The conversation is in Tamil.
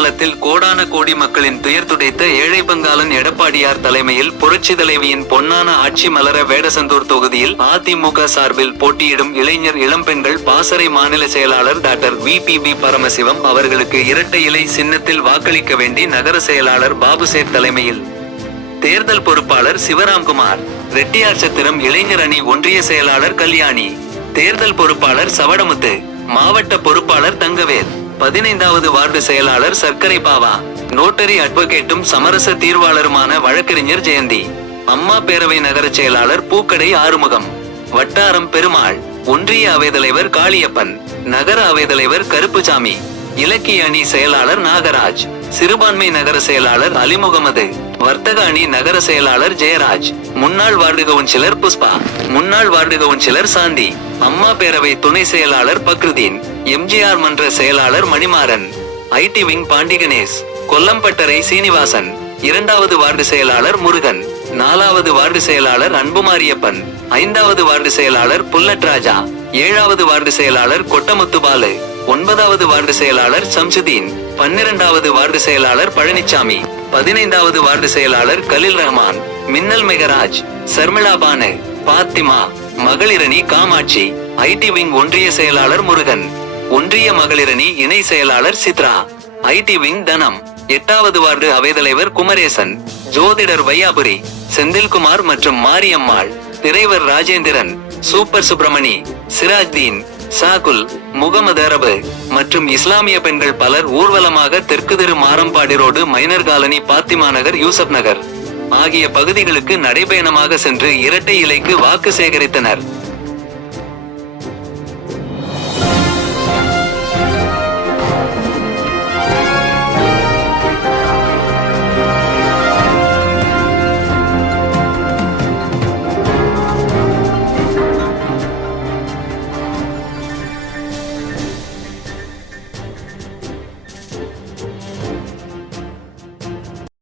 காலத்தில் கோடான கோடி மக்களின் துயர் துடைத்த ஏழை பங்காளன் எடப்பாடியார் தலைமையில் புரட்சி தலைவியின் பொன்னான ஆட்சி மலர வேடசந்தூர் தொகுதியில் அதிமுக சார்பில் போட்டியிடும் இளைஞர் இளம்பெண்கள் பாசறை மாநில செயலாளர் டாக்டர் VPB பரமசிவம் அவர்களுக்கு இரட்டை இலை சின்னத்தில் வாக்களிக்க வேண்டி நகர செயலாளர் பாபுசேட் தலைமையில் தேர்தல் பொறுப்பாளர் சிவராம்குமார், ரெட்டியார்சத்திரம் இளைஞர் அணி ஒன்றிய செயலாளர் கல்யாணி, தேர்தல் பொறுப்பாளர் சவடமுத்து, மாவட்ட பொறுப்பாளர் தங்கவேல், 15வது வார்டு செயலாளர் சர்க்கரை பாவா, நோட்டரி அட்வொகேட்டும் சமரச தீர்வாளருமான வழக்கறிஞர் ஜெயந்தி, அம்மா பேரவை நகர செயலாளர் பூக்கடை ஆறுமுகம், வட்டாரம் பெருமாள், ஒன்றிய அவைத்தலைவர் காளியப்பன், நகர அவைத்தலைவர் கருப்புசாமி, இலக்கிய அணி செயலாளர் நாகராஜ், சிறுபான்மை நகர செயலாளர் அலிமுகமது, வர்த்தக அணி நகர செயலாளர் ஜெயராஜ், முன்னாள் வார்டு கவுன்சிலர் புஷ்பா, முன்னாள் வார்டு கவுன்சிலர் சாந்தி, அம்மா பேரவை துணை செயலாளர் பக்ருதீன், MGR மன்ற செயலாளர் மணிமாறன், IT விங் பாண்டிகணேஷ், கொல்லம்பட்டறை சீனிவாசன், 2வது வார்டு செயலாளர் முருகன், 4வது வார்டு செயலாளர் அன்புமாரியப்பன், 5வது வார்டு செயலாளர் புல்லட்ராஜா, 7வது வார்டு செயலாளர் கொட்டமுத்துபாலு, 9வது வார்டு செயலாளர் சம்சுதீன், 12வது வார்டு செயலாளர் பழனிசாமி, 15வது வார்டு செயலாளர் கலில் ரஹ்மான், மின்னல் மெகராஜ், சர்மிளா பானு, பாத்திமா, மகளிரணி காமாட்சி, IT விங் ஒன்றிய செயலாளர் முருகன், ஒன்றிய மகளிரணி இணை செயலாளர் சித்ரா, IT விங் தனம், 8வது வார்டு அவைத்தலைவர் குமரேசன், ஜோதிடர் வையாபுரி, செந்தில்குமார் மற்றும் மாரியம்மாள், திரைவர் ராஜேந்திரன், சூப்பர் சுப்பிரமணி, சிராஜ்தீன், சாகுல், முகமது அரபு மற்றும் இஸ்லாமிய பெண்கள் பலர் ஊர்வலமாக தெற்கு தெரு Marampadi road minor colony Fathima Nagar Yusuf Nagar ஆகிய பகுதிகளுக்கு நடைபயணமாக சென்று இரட்டை இலைக்கு வாக்கு சேகரித்தனர்.